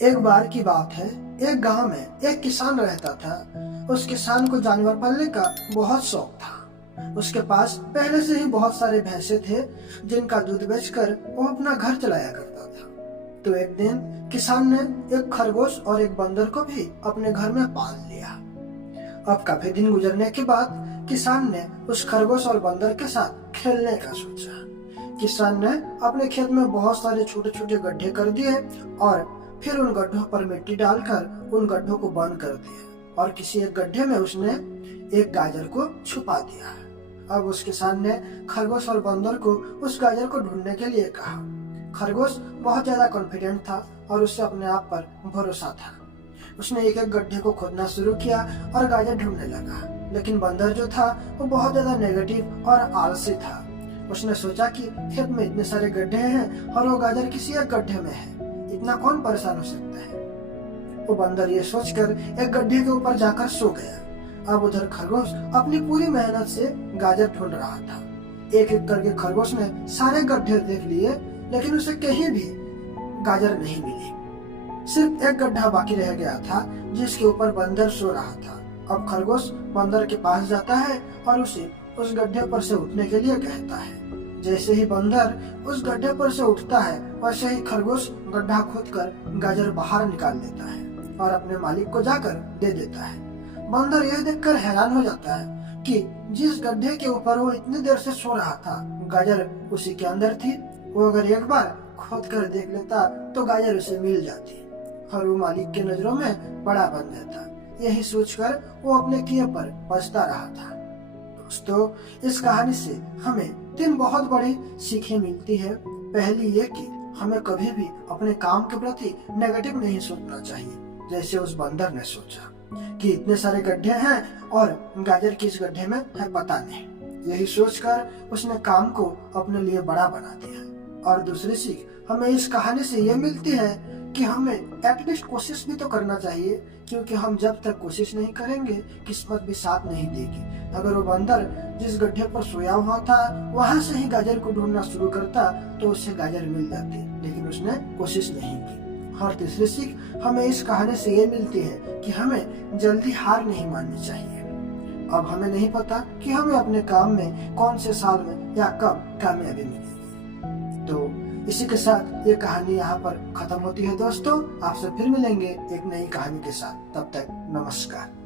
एक बार की बात है, एक गांव में एक किसान रहता था। उस किसान को जानवर पालने का बहुत शौक था। उसके पास पहले से ही बहुत सारे भैंसे थे, जिनका दूध बेचकर वो अपना घर चलाया करता था। तो एक दिन किसान ने एक खरगोश और एक बंदर को भी अपने घर में पाल लिया। अब काफी दिन गुजरने के बाद किसान ने उस खरगोश और बंदर के साथ खेलने का सोचा। किसान ने अपने खेत में बहुत सारे छोटे छोटे गड्ढे कर दिए और फिर उन गड्ढों पर मिट्टी डालकर उन गड्ढों को बंद कर दिया और किसी एक गड्ढे में उसने एक गाजर को छुपा दिया। अब उस किसान ने खरगोश और बंदर को उस गाजर को ढूंढने के लिए कहा। खरगोश बहुत ज्यादा कॉन्फिडेंट था और उससे अपने आप पर भरोसा था। उसने एक एक गड्ढे को खोदना शुरू किया और गाजर ढूंढने लगा। लेकिन बंदर जो था वो बहुत ज्यादा नेगेटिव और आलसी था। उसने सोचा कि खेत में इतने सारे गड्ढे हैं और वो गाजर किसी एक गड्ढे में है, इतना कौन परेशान हो सकता है। वो बंदर ये सोचकर एक गड्ढे के ऊपर जाकर सो गया। अब उधर खरगोश अपनी पूरी मेहनत से गाजर ढूंढ रहा था। एक एक करके खरगोश ने सारे गड्ढे देख लिए, लेकिन उसे कहीं भी गाजर नहीं मिली। सिर्फ एक गड्ढा बाकी रह गया था, जिसके ऊपर बंदर सो रहा था। अब खरगोश बंदर के पास जाता है और उसे उस गड्ढे पर से उठने के लिए कहता है। जैसे ही बंदर उस गड्ढे पर से उठता है, वैसे ही खरगोश गड्ढा खोदकर गाजर बाहर निकाल लेता है और अपने मालिक को जाकर दे देता है। बंदर यह देखकर हैरान हो जाता है कि जिस गड्ढे के ऊपर वो इतनी देर से सो रहा था, गाजर उसी के अंदर थी। वो अगर एक बार खोद कर देख लेता तो गाजर उसे मिल जाती और वो मालिक की नजरों में बड़ा बन जाता। यही सोचकर वो अपने किए पर पछता रहा था। दोस्तों, इस कहानी से हमें 3 बहुत बड़ी सीखें मिलती है। पहली ये कि हमें कभी भी अपने काम के प्रति नेगेटिव नहीं सोचना चाहिए, जैसे उस बंदर ने सोचा कि इतने सारे गड्ढे हैं और गाजर किस गड्ढे में है पता नहीं। यही सोचकर उसने काम को अपने लिए बड़ा बना दिया। और दूसरी सीख हमें इस कहानी से ये मिलती है कि हमें एटलीस्ट कोशिश भी तो करना चाहिए, क्योंकि हम जब तक कोशिश नहीं करेंगे किस्मत भी साथ नहीं देगी। अगर वो बंदर जिस गड्ढे पर सोया हुआ था वहां से ही गाजर को ढूंढना शुरू करता तो उसे गाजर मिल जाती, लेकिन उसने कोशिश नहीं की। और तीसरी सीख हमें इस कहानी से ये मिलती है कि हमें जल्दी हार नहीं माननी चाहिए। अब हमें नहीं पता कि हमें अपने काम में कौन से साल में या कब कामयाबी मिलेगी। तो इसी के साथ ये कहानी यहाँ पर खत्म होती है। दोस्तों, आपसे फिर मिलेंगे एक नई कहानी के साथ। तब तक नमस्कार।